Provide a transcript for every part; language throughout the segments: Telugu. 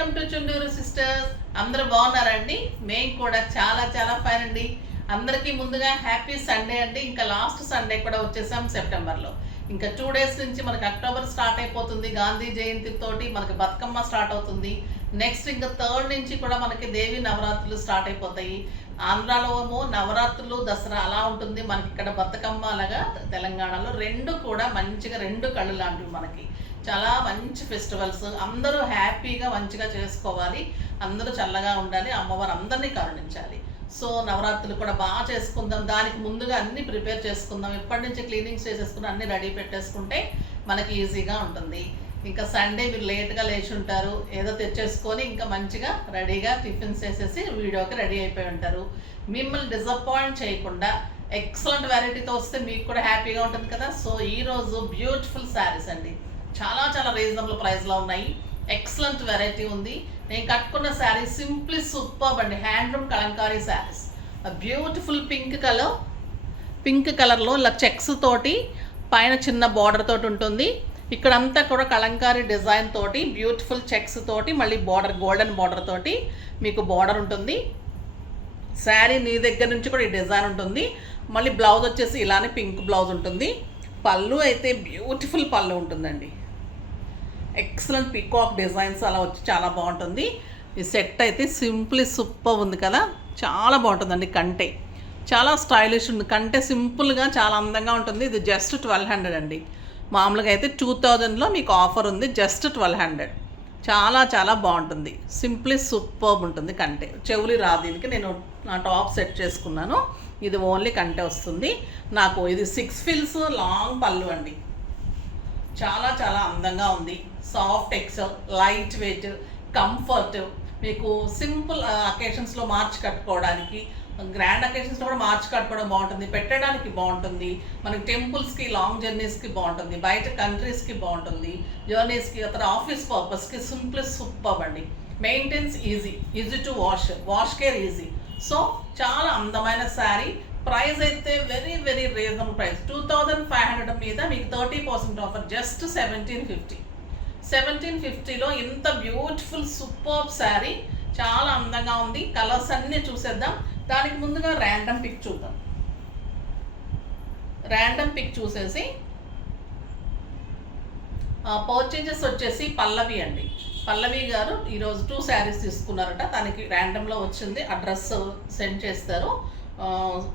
Welcome to Chunduru sisters. అందరూ బాగున్నారండి? మేము కూడా చాలా చాలా ఫైన్ అండి. అందరికీ ముందుగా హ్యాపీ సండే అండి. ఇంకా లాస్ట్ సండే కూడా వచ్చేసాం సెప్టెంబర్లో. ఇంకా 2 days నుంచి మనకి అక్టోబర్ స్టార్ట్ అయిపోతుంది. గాంధీ జయంతి తోటి మనకి బతుకమ్మ స్టార్ట్ అవుతుంది. నెక్స్ట్ ఇంకా 3rd నుంచి కూడా మనకి దేవి నవరాత్రులు స్టార్ట్ అయిపోతాయి. ఆంధ్రాలో ఏమో నవరాత్రులు దసరా అలా ఉంటుంది, మనకి ఇక్కడ బతుకమ్మ అలాగా తెలంగాణలో రెండు కూడా మంచిగా రెండు కళ్ళు లాంటివి. మనకి చాలా మంచి ఫెస్టివల్స్, అందరూ హ్యాపీగా మంచిగా చేసుకోవాలి, అందరూ చల్లగా ఉండాలి, అమ్మవారు అందరినీ కరుణించాలి. సో నవరాత్రులు కూడా బాగా చేసుకుందాం. దానికి ముందుగా అన్నీ ప్రిపేర్ చేసుకుందాం. ఎప్పటి నుంచి క్లీనింగ్స్ చేసేసుకుని అన్నీ రెడీ పెట్టేసుకుంటే మనకి ఈజీగా ఉంటుంది. ఇంకా సండే మీరు లేట్గా లేచి ఉంటారు, ఏదో తెచ్చేసుకొని ఇంకా మంచిగా రెడీగా టిఫిన్స్ చేసేసి వీడియోకి రెడీ అయిపోయి ఉంటారు. మిమ్మల్ని డిసప్పాయింట్ చేయకుండా ఎక్సలెంట్ వెరైటీతో వస్తే మీకు కూడా హ్యాపీగా ఉంటుంది కదా. సో ఈరోజు బ్యూటిఫుల్ శారీస్ అండి, చాలా చాలా రీజనబుల్ ప్రైస్లో ఉన్నాయి. ఎక్సలెంట్ వెరైటీ ఉంది. నేను కట్టుకున్న శారీ సింప్లీ సూపర్బ్ అండి, handloom Kalamkari saris. Beautiful pink కలర్లో ఇలా చెక్స్ తోటి పైన చిన్న బార్డర్ తోటి ఉంటుంది. ఇక్కడంతా కూడా కలంకారీ డిజైన్ తోటి బ్యూటిఫుల్ చెక్స్ తోటి మళ్ళీ బార్డర్ గోల్డెన్ బార్డర్ తోటి మీకు బార్డర్ ఉంటుంది. శారీ నీ దగ్గర నుంచి కూడా ఈ డిజైన్ ఉంటుంది. మళ్ళీ బ్లౌజ్ వచ్చేసి ఇలానే పింక్ బ్లౌజ్ ఉంటుంది. పళ్ళు అయితే బ్యూటిఫుల్ పళ్ళు ఉంటుందండి. ఎక్సలెంట్ పీకాక్ డిజైన్స్ అలా వచ్చి చాలా బాగుంటుంది. ఈ సెట్ అయితే సింప్లీ సూపర్ ఉంది కదా, చాలా బాగుంటుందండి. కంటే చాలా స్టైలిష్ ఉంది, కంటే సింపుల్గా చాలా అందంగా ఉంటుంది. ఇది జస్ట్ 1200 అండి. మామూలుగా అయితే 2000లో మీకు ఆఫర్ ఉంది, జస్ట్ 1200. చాలా చాలా బాగుంటుంది, సింప్లీ సూపర్బ్ ఉంటుంది. కంటే చెవులి రాదు దీనికి. నేను నా టాప్ సెట్ చేసుకున్నాను, ఇది ఓన్లీ కంటే వస్తుంది నాకు. ఇది 6 ఫిల్స్ లాంగ్ పళ్ళు అండి, చాలా చాలా అందంగా ఉంది. Soft texture, light weight, comfort. మీకు సింపుల్ అకేషన్స్లో మార్చి కట్టుకోవడానికి, గ్రాండ్ అకేషన్స్లో కూడా మార్చి కట్టుకోవడం బాగుంటుంది, పెట్టడానికి బాగుంటుంది. మనకి టెంపుల్స్కి, లాంగ్ జర్నీస్కి బాగుంటుంది, బయట కంట్రీస్కి బాగుంటుంది, జర్నీస్కి, అతను ఆఫీస్ పర్పస్కి సింప్లీ సూపర్ అండి. Maintenance easy to wash care easy. So చాలా అందమైన శారీ. ప్రైస్ అయితే వెరీ వెరీ రీజనబుల్ ప్రైస్. 2500 మీద మీకు 30% ఆఫర్, జస్ట్ 1750. 1750లో ఇంత బ్యూటిఫుల్ సూపర్ శారీ, చాలా అందంగా ఉంది. కలర్స్ అన్నీ చూసేద్దాం. దానికి ముందుగా ర్యాండమ్ పిక్ చూద్దాం. ర్యాండమ్ పిక్ చూసేసి పర్చేజెస్ వచ్చేసి పల్లవి అండి. పల్లవి గారు ఈరోజు 2 శారీస్ తీసుకున్నారట. తనకి ర్యాండమ్లో వచ్చింది. అడ్రస్ సెండ్ చేస్తారు,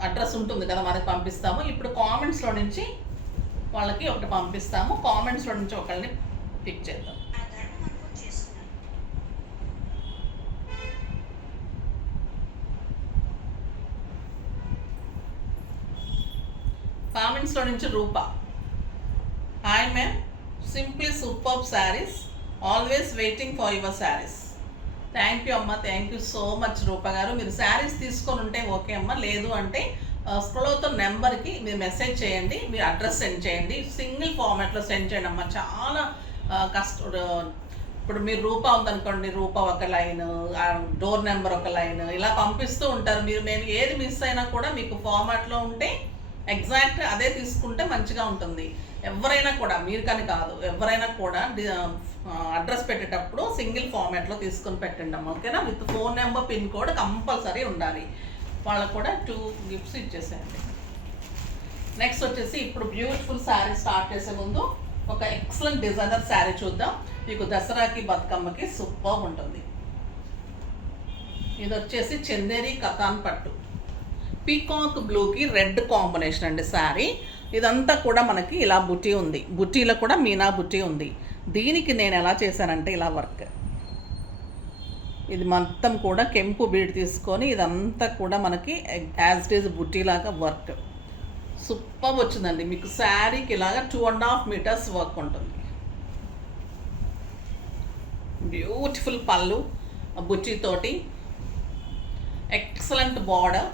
అడ్రస్ ఉంటుంది కదా మనకి, పంపిస్తాము. ఇప్పుడు కామెంట్స్లో నుంచి వాళ్ళకి ఒకటి పంపిస్తాము. కామెంట్స్లో నుంచి ఒకరిని పిక్ చేద్దాం. కామెంట్స్లో నుంచి Rupa, hi ma'am, simply superb saris, always waiting for your saris. Thank you అమ్మ, thank you so much Rupa garu. మీరు శారీస్ తీసుకొని ఉంటే ఓకే అమ్మ, లేదు అంటే స్క్రోల్ అవుతున్న నెంబర్కి మీరు మెసేజ్ చేయండి, మీరు అడ్రస్ సెండ్ చేయండి, సింగిల్ ఫార్మాట్లో సెండ్ చేయండి అమ్మ. చాలా ఇప్పుడు మీరు రూపా ఉందనుకోండి, రూపా ఒక లైన్, డోర్ నెంబర్ ఒక లైన్, ఇలా పంపిస్తూ ఉంటారు మీరు. నేను ఏది మిస్ అయినా కూడా మీకు ఫార్మాట్లో ఉంటే ఎగ్జాక్ట్ అదే తీసుకుంటే మంచిగా ఉంటుంది. ఎవరైనా కూడా, మీరు కానీ కాదు, ఎవరైనా కూడా అడ్రస్ పెట్టేటప్పుడు సింగిల్ ఫార్మాట్లో తీసుకొని పెట్టండి అమ్మ, ఓకేనా? With phone number, pin code compulsory ఉండాలి. వాళ్ళకు కూడా 2 గిఫ్ట్స్ ఇచ్చేసేయండి. నెక్స్ట్ వచ్చేసి ఇప్పుడు బ్యూటిఫుల్ శారీ స్టార్ట్ చేసే ముందు ఒక ఎక్సలెంట్ డిజైనర్ శారీ చూద్దాం. మీకు దసరాకి బతుకమ్మకి సూపర్ ఉంటుంది. ఇది వచ్చేసి చందేరి కథాన్ పట్టు, పీకాక్ బ్లూకి రెడ్ కాంబినేషన్ అండి శారీ. ఇదంతా కూడా మనకి ఇలా బుటీ ఉంది, బుటీలో కూడా మీనా బుటీ ఉంది. దీనికి నేను ఎలా చేశానంటే ఇలా వర్క్, ఇది మొత్తం కూడా కెంపు బీడ్ తీసుకొని ఇదంతా కూడా మనకి యాజ్ ఇట్ ఈజ్ బుటీలాగా వర్క్ సూపర్ వచ్చిందండి. మీకు శారీకి ఇలాగా 2.5 మీటర్స్ వర్క్ ఉంటుంది. బ్యూటిఫుల్ పళ్ళు బుట్టీతోటి, ఎక్సలెంట్ బార్డర్,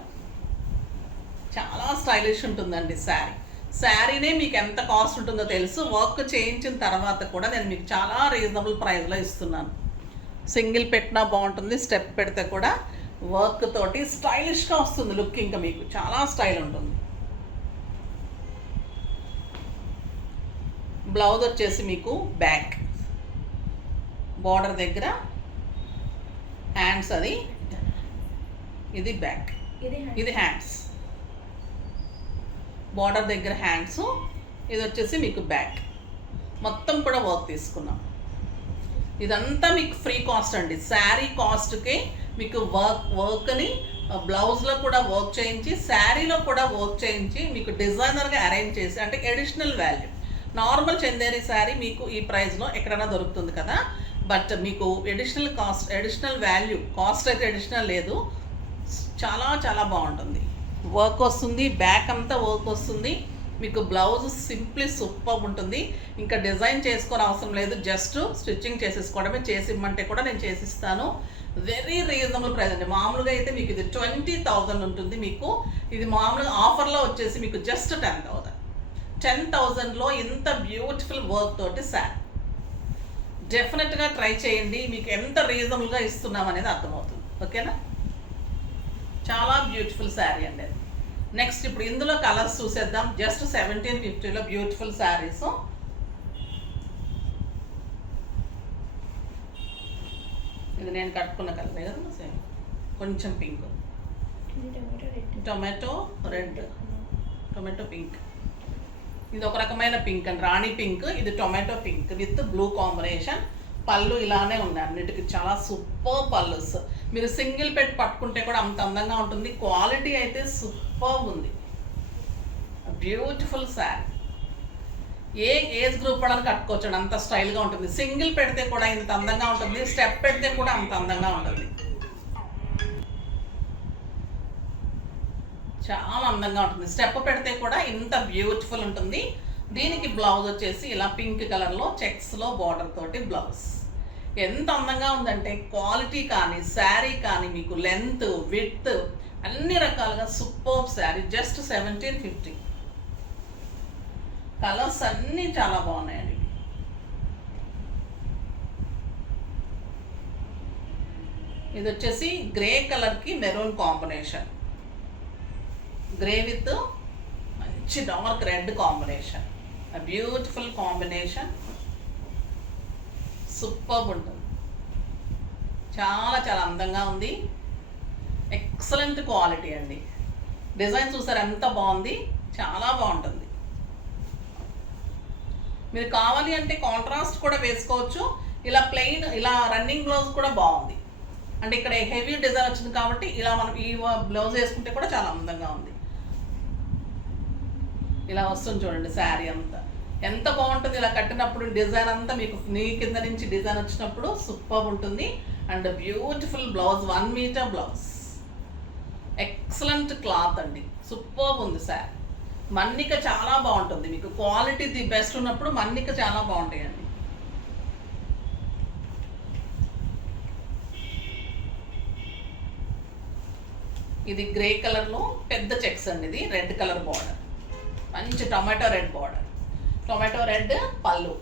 చాలా స్టైలిష్ ఉంటుందండి శారీ. శారీనే మీకు ఎంత కాస్ట్ ఉంటుందో తెలుసు. వర్క్ చేయించిన తర్వాత కూడా నేను మీకు చాలా రీజనబుల్ ప్రైస్లో ఇస్తున్నాను. సింగిల్ పెట్టినా బాగుంటుంది, స్టెప్ పెడితే కూడా వర్క్ తోటి స్టైలిష్గా వస్తుంది లుక్. ఇంకా మీకు చాలా స్టైల్ ఉంటుంది. బ్లౌజ్ వచ్చేసి మీకు బ్యాక్ బార్డర్ దగ్గర హ్యాండ్స్ అది, ఇది బ్యాక్, ఇది హ్యాండ్స్, బార్డర్ దగ్గర హ్యాండ్స్, ఇది వచ్చేసి మీకు బ్యాక్. మొత్తం కూడా వర్క్ తీసుకున్నాం. ఇదంతా మీకు ఫ్రీ కాస్ట్ అండి. శారీ కాస్ట్కి మీకు వర్క్ని బ్లౌజ్లో కూడా వర్క్ చేయించి, శారీలో కూడా వర్క్ చేయించి మీకు డిజైనర్గా అరేంజ్ చేసి, అంటే additional value. Normal Chanderi sari మీకు ఈ ప్రైస్లో ఎక్కడైనా దొరుకుతుంది కదా, బట్ మీకు ఎడిషనల్ వాల్యూ, కాస్ట్ అయితే ఎడిషనల్ లేదు, చాలా చాలా బాగుంటుంది. వర్క్ వస్తుంది, బ్యాక్ అంతా వర్క్ వస్తుంది. మీకు బ్లౌజ్ సింప్లీ సూపర్ ఉంటుంది. ఇంకా డిజైన్ చేసుకోని అవసరం లేదు, జస్ట్ స్టిచ్చింగ్ చేసేసుకోవడమే. చేసి ఇమ్మంటే కూడా నేను చేసిస్తాను. వెరీ రీజనబుల్ ప్రైస్ అండి. మామూలుగా అయితే మీకు ఇది 20,000 ఉంటుంది. మీకు ఇది మామూలుగా ఆఫర్లో వచ్చేసి మీకు జస్ట్ 10,000లో ఇంత బ్యూటిఫుల్ వర్క్ తోటి శారీ. డెఫినెట్గా ట్రై చేయండి, మీకు ఎంత రీజనబుల్గా ఇస్తున్నాం అనేది అర్థమవుతుంది. ఓకేనా? చాలా బ్యూటిఫుల్ శారీ అండి అది. నెక్స్ట్ ఇప్పుడు ఇందులో కలర్స్ చూసేద్దాం. జస్ట్ 1750లో బ్యూటిఫుల్ శారీస్. ఇది నేను కట్టుకున్న కలరే కదా, సేమ్ కొంచెం pink, tomato red, tomato pink. ఇది ఒక రకమైన పింక్ అండి, రాణి పింక్. ఇది tomato pink with blue combination. పళ్ళు ఇలానే ఉన్నాయి అన్నిటికీ, చాలా సూపర్ పళ్ళుస్. మీరు సింగిల్ పెట్టి పట్టుకుంటే కూడా అంత అందంగా ఉంటుంది. క్వాలిటీ అయితే సూపర్ ఉంది. బ్యూటిఫుల్ శారీ. ఏ ఏజ్ గ్రూప్ వాళ్ళని కట్టుకోవచ్చు, అంత స్టైల్గా ఉంటుంది. సింగిల్ పెడితే కూడా ఇంత అందంగా ఉంటుంది, స్టెప్ పెడితే కూడా అంత అందంగా ఉంటుంది. చాలా అందంగా ఉంటుంది. స్టెప్ పెడితే కూడా ఇంత బ్యూటిఫుల్ ఉంటుంది. దీనికి బ్లౌజ్ వచ్చేసి ఇలా పింక్ కలర్లో చెక్స్లో బార్డర్ తోటి బ్లౌజ్. ఎంత అందంగా ఉందంటే క్వాలిటీ కానీ శారీ కానీ మీకు లెంత్ విడ్త్ అన్ని రకాలుగా సూపర్ శారీ. జస్ట్ 1750. కలర్స్ అన్నీ చాలా బాగున్నాయండి. ఇది వచ్చేసి గ్రే కలర్కి మెరూన్ కాంబినేషన్, గ్రే విత్ మంచి dark red combination. Beautiful combination, super ఉంటుంది. చాలా చాలా అందంగా ఉంది. ఎక్సలెంట్ క్వాలిటీ అండి. డిజైన్ చూసారు ఎంత బాగుంది, చాలా బాగుంటుంది. మీరు కావాలి అంటే కాంట్రాస్ట్ కూడా వేసుకోవచ్చు. ఇలా ప్లెయిన్ ఇలా రన్నింగ్ బ్లౌజ్ కూడా బాగుంది. అంటే ఇక్కడ హెవీ డిజైన్ వచ్చింది కాబట్టి ఇలా మనం ఈ బ్లౌజ్ వేసుకుంటే కూడా చాలా అందంగా ఉంది. ఇలా వస్తుంది చూడండి శారీ అంతా ఎంత బాగుంటుంది. ఇలా కట్టినప్పుడు డిజైన్ అంతా మీకు నీ కింద నుంచి డిజైన్ వచ్చినప్పుడు సూపర్ ఉంటుంది. And beautiful blouse, 1 metre blouse. Excellent cloth అండి, సూపర్ ఉంది శారీ. మన్నిక చాలా బాగుంటుంది. మీకు క్వాలిటీ ది బెస్ట్ ఉన్నప్పుడు మన్నిక చాలా బాగుంటాయండి. ఇది గ్రే కలర్లో పెద్ద చెక్స్ అండి. ఇది రెడ్ కలర్ బార్డర్, మంచి tomato red border, tomato red పళ్ళు.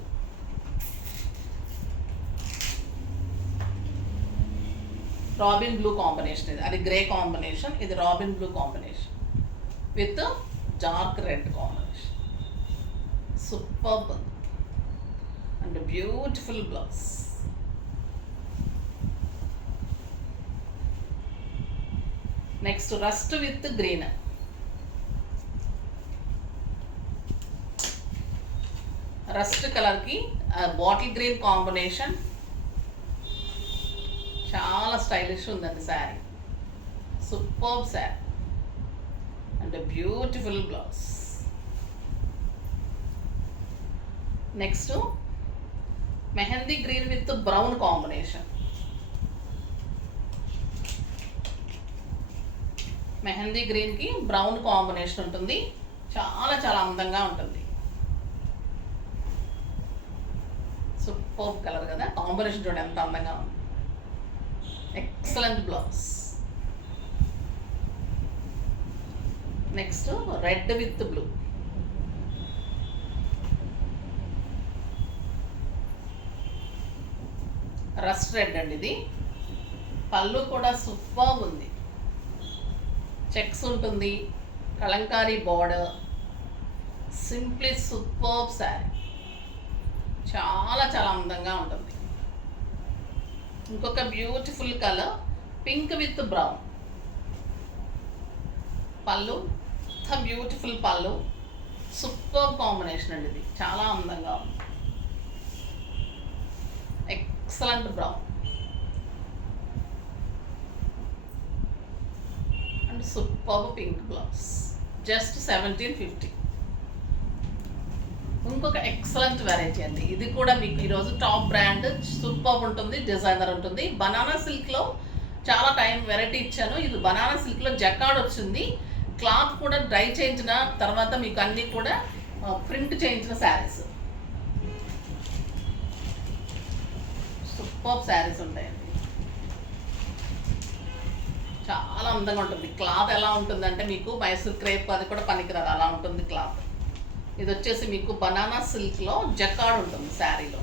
Robin blue combination. ఇది అది గ్రే కాంబినేషన్, ఇది robin blue combination with dark red combination. Super and beautiful blouse. Next rust with green. Rust కలర్కి బాటిల్ గ్రీన్ కాంబినేషన్. చాలా స్టైలిష్ ఉందండి sari, super sari and beautiful blouse. Next mehndi green with brown combination. Mehndi గ్రీన్కి బ్రౌన్ కాంబినేషన్ ఉంటుంది. చాలా చాలా అందంగా ఉంటుంది. సూపర్ కలర్ కదా, కాంబినేషన్ చూడండి ఎంత అందంగా ఉంది. Excellent blouse. Next red with blue. Rust red అండి ఇది. పళ్ళు కూడా సూపర్ ఉంది. చెక్స్ ఉంటుంది, Kalamkari border, simply super sari. చాలా చాలా అందంగా ఉంటుంది. ఇంకొక beautiful colour pink with brown పళ్ళు, బ్యూటిఫుల్ పళ్ళు, సూపర్ కాంబినేషన్ అండి. ఇది చాలా అందంగా ఉంది. Excellent brown and super pink blouse. Just 1750. ఇంకొక ఎక్సలెంట్ వెరైటీ అండి. ఇది కూడా మీకు ఈరోజు టాప్ బ్రాండ్, సూపర్ ఉంటుంది, డిజైనర్ ఉంటుంది. బనానా సిల్క్లో చాలా టైం వెరైటీ ఇచ్చాను. ఇది బనానా సిల్క్లో జకార్డ్ వచ్చింది. క్లాత్ కూడా డ్రై చేయించిన తర్వాత మీకు అన్నీ కూడా ప్రింట్ చేయించిన శారీస్, సూపర్ శారీస్ ఉంటాయండి. చాలా అందంగా ఉంటుంది. క్లాత్ ఎలా ఉంటుందంటే మీకు మైసూర్ క్రేప్ అది కూడా పనికిరాదు, అలా ఉంటుంది క్లాత్. ఇది వచ్చేసి మీకు బనానా సిల్క్లో జకార్డ్ ఉంటుంది శారీలో.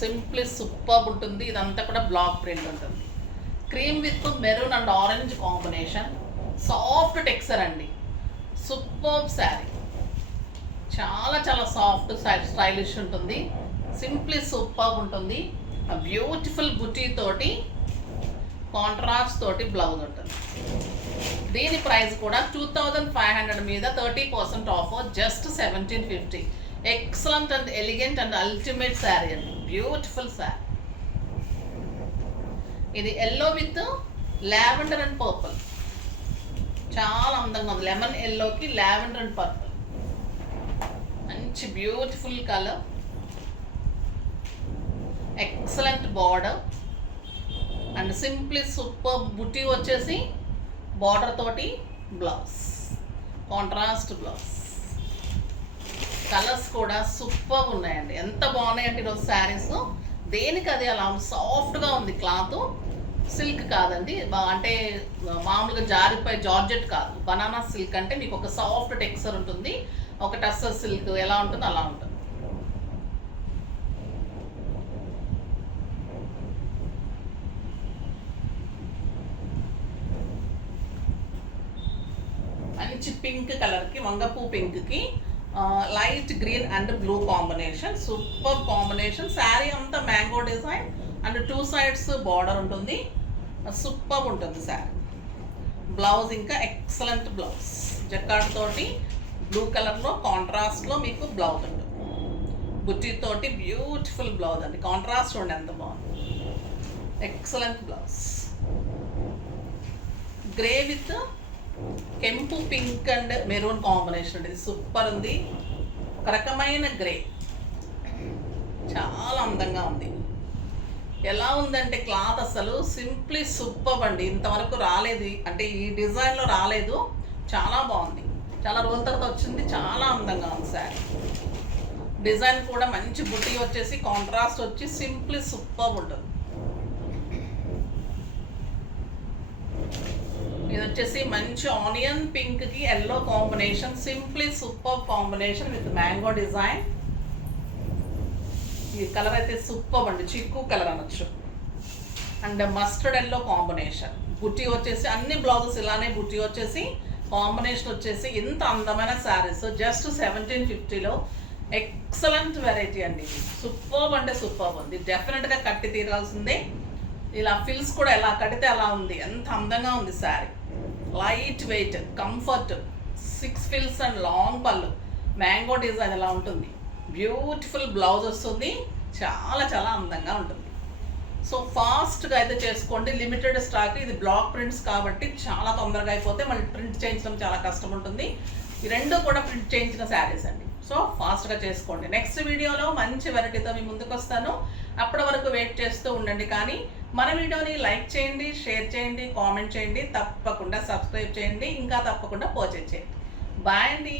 సింప్లీ సూపర్ ఉంటుంది. ఇదంతా కూడా బ్లాక్ ప్రింట్ ఉంటుంది. Cream with maroon and orange combination. Soft texture అండి. సూపర్ శారీ. చాలా చాలా సాఫ్ట్ స్టైలిష్ ఉంటుంది. సింప్లీ సూపర్ ఉంటుంది. బ్యూటిఫుల్ బుటీ తోటి కాంట్రాస్ట్ తోటి బ్లౌజ్ ఉంటుంది. దీని ప్రైస్ కూడా 2500 మీద 30% offer. Just 1750. Excellent and elegant and ultimate sari అండి. బ్యూటిఫుల్ శారీ. ఇది yellow with lavender and purple. చాలా అందంగా ఉంది. లెమన్ ఎల్లోకి లావెండర్ అండ్ పర్పుల్. మంచి beautiful colour. Excellent border and simply super బుటీ వచ్చేసి బార్డర్ తోటి బ్లౌజ్, కాంట్రాస్ట్ బ్లౌజ్. కలర్స్ కూడా సూపర్గా ఉన్నాయండి. ఎంత బాగున్నాయంటే ఈరోజు శారీస్. దేనికి అది అలా సాఫ్ట్గా ఉంది. క్లాత్ సిల్క్ కాదండి, అంటే మామూలుగా జారిపోయి జార్జెట్ కాదు. బనానా సిల్క్ అంటే మీకు ఒక సాఫ్ట్ టెక్స్చర్ ఉంటుంది. ఒక టస్సర్ సిల్క్ ఎలా ఉంటుందో అలా ఉంటుంది. మంచి పింక్ కలర్కి, వంగపూ పింక్కి light green and blue combination. Super combination. Sari అంతా mango design and 2 sides border ఉంటుంది. సూపర్ ఉంటుంది శారీ. బ్లౌజ్ ఇంకా ఎక్సలెంట్ బ్లౌజ్. జకార్డ్ తోటి బ్లూ కలర్లో కాంట్రాస్ట్లో మీకు బ్లౌజ్ ఉంటుంది. బుట్టి తోటి బ్యూటిఫుల్ బ్లౌజ్ అండి. కాంట్రాస్ట్ చూడండి ఎంత బాగుంది. Excellent blouse. గ్రే విత్ కెంపు పింక్ అండ్ మెరూన్ కాంబినేషన్ అండి. ఇది సూపర్ ఉంది. ఒక రకమైన గ్రే, చాలా అందంగా ఉంది. ఎలా ఉందంటే క్లాత్ అసలు సింప్లీ సూపర్ అండి. ఇంతవరకు రాలేదు, అంటే ఈ డిజైన్లో రాలేదు. చాలా బాగుంది. చాలా రోజుల తర్వాత వచ్చింది. చాలా అందంగా ఉంది శారీ. డిజైన్ కూడా మంచి బుటీ వచ్చేసి కాంట్రాస్ట్ వచ్చి సింప్లీ సూపర్ ఉంటుంది. ఇది వచ్చేసి మంచి ఆనియన్ పింక్కి yellow combination. Simply super combination with mango design. ఈ కలర్ అయితే సూపర్ అండి. చిక్కు కలర్ అనొచ్చు. And mustard yellow combination. బుట్టి వచ్చేసి అన్ని బ్లౌజెస్ ఇలానే బుట్టి వచ్చేసి కాంబినేషన్ వచ్చేసి ఇంత అందమైన శారీస్. జస్ట్ 1750లో ఎక్సలెంట్ వెరైటీ అండి. సూపర్ అంటే సూపర్ ఉంది. డెఫినెట్గా కట్టి తీరాల్సిందే. ఇలా ఫిల్స్ కూడా ఎలా కడితే అలా ఉంది. ఎంత అందంగా ఉంది శారీ. లైట్ వెయిట్, కంఫర్ట్, 6 ఫిల్స్ and long pallu, mango design ఎలా ఉంటుంది. బ్యూటిఫుల్ బ్లౌజ్ వస్తుంది. చాలా చాలా అందంగా ఉంటుంది. సో ఫాస్ట్గా అయితే చేసుకోండి. Limited stock. ఇది బ్లాక్ ప్రింట్స్ కాబట్టి చాలా తొందరగా అయిపోతే మళ్ళీ ప్రింట్ చేయించడం చాలా కష్టం ఉంటుంది. ఈ రెండు కూడా ప్రింట్ చేయించిన శారీస్ అండి. సో ఫాస్ట్గా చేసుకోండి. నెక్స్ట్ వీడియోలో మంచి వెరైటీతో మీ ముందుకు వస్తాను. అప్పటి వరకు వెయిట్ చేస్తూ ఉండండి. కానీ మన వీడియోని లైక్ చేయండి, షేర్ చేయండి, కామెంట్ చేయండి, తప్పకుండా సబ్స్క్రైబ్ చేయండి, ఇంకా తప్పకుండా పర్చేజ్ చేయండి. బాయ్ అండి.